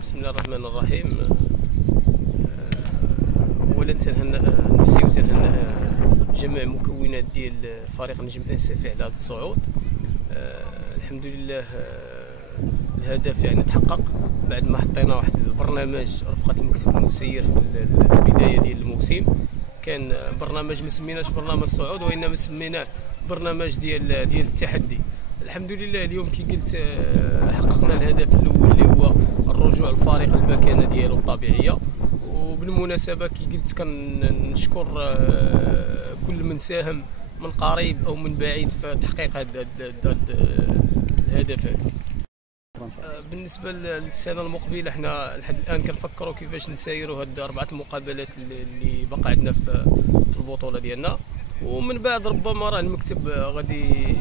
بسم الله الرحمن الرحيم. اولا تنهنئ نفسي وتنهنئ جميع مكونات ديال فريق نجم اسفي على هذا الصعود. الحمد لله الهدف يعني تحقق بعد ما حطينا واحد البرنامج رفقة المكتب المسير في البدايه ديال الموسم. كان برنامج ما سميناش برنامج الصعود وانما سميناه برنامج ديال التحدي. الحمد لله اليوم كي قلت حققنا الهدف الاول اللي هو الرجوع للفريق المكانه ديالو الطبيعيه. وبالمناسبه كي قلت كنشكر كل من ساهم من قريب او من بعيد في تحقيق هذا الهدف هذا. بالنسبه للسنه المقبله حنا لحد الان كنفكروا كيفاش نسايروا هاد 4 المقابلات اللي باقا عندنا في البطوله ديالنا، ومن بعد ربما راه المكتب غادي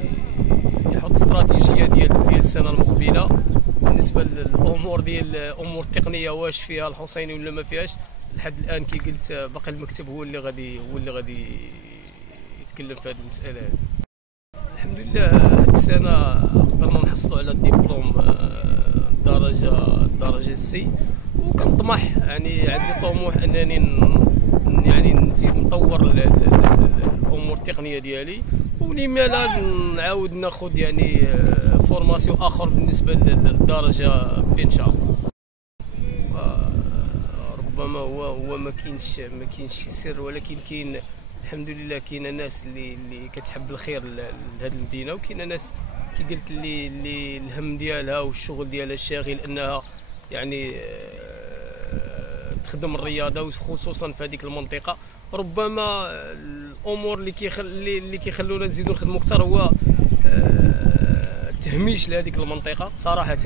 يحط استراتيجيه ديال السنه المقبله بالنسبه للامور ديال الامور التقنيه، واش فيها الحسيني ولا ما فيهاش. لحد الان كي قلت باقي المكتب هو اللي غادي يتكلم في هذه المساله هذه. الحمد لله هذه السنه قدرنا نحصلوا على الدبلوم الدرجه السي، وكنطمح يعني عندي طموح انني يعني نزيد نطور الامور التقنيه ديالي، ولما لا نعاود ناخذ يعني فورماسيون اخر بالنسبه للدرجه بي ان شاء الله. ربما هو ما كاينش شي سر، ولكن كاين الحمد لله كاينه ناس اللي كتحب الخير لهذه المدينه، وكاينه ناس كي قلت اللي الهم ديالها والشغل ديالها الشاغل انها يعني تخدم الرياضه وخصوصا في هذيك المنطقه. ربما الامور اللي كيخلونا نزيدو نخدموا اكثر هو التهميش لهذيك المنطقه. صراحه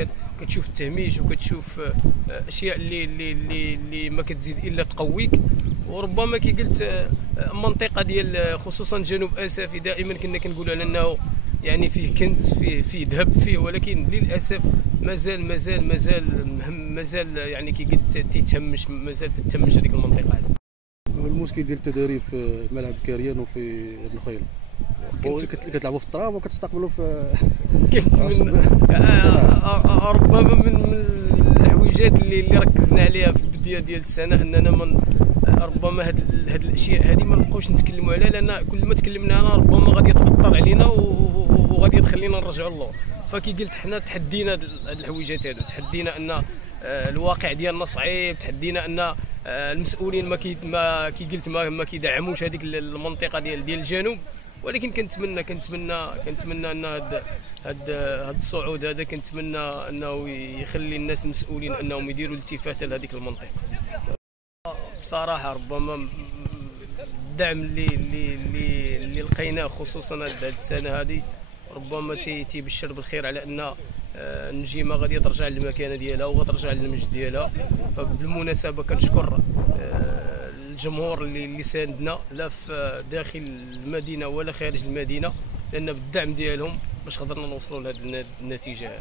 كتشوف التهميش وكتشوف اشياء اللي ما كتزيد الا تقويك. وربما كي قلت المنطقه ديال خصوصا جنوب اسفي دائما كنا كنقولوا على انه يعني فيه كنز، فيه ذهب فيه، ولكن للاسف مازال يعني كي قلت تيتهمش، مازال تتهمش هذيك المنطقه هذه. المشكل ديال التدريب في ملعب كاريان وفي النخيل، كتلعبوا في التراب وكتستقبلوا في ربما من الحويجات اللي ركزنا عليها في البدايه ديال السنه اننا ربما هاد الاشياء هذه ما نبقاوش نتكلموا عليها، لان كل ما تكلمنا عنها ربما غادي يتاثر علينا وغادي تخلينا نرجعوا للور. فكي قلت حنا تحدينا هاد الحويجات هادو، تحدينا ان الواقع ديالنا صعيب، تحدينا ان المسؤولين ما قلت ما كيدعموش هذيك المنطقه ديال الجنوب. ولكن كنتمنى ان هذا الصعود هذا كنتمنى انه يخلي الناس المسؤولين انهم يديروا التفاته لهذيك المنطقه. بصراحه ربما الدعم اللي لقيناه خصوصا هذه السنه هذه ربما تيبشر بالخير على ان النجيمه غادي ترجع للمكانه ديالها وغترجع للمجد ديالها. فبالمناسبه كنشكر الجمهور اللي ساندنا لا في داخل المدينه ولا خارج المدينه، لان بالدعم ديالهم باش قدرنا نوصلوا لهذه النتيجه.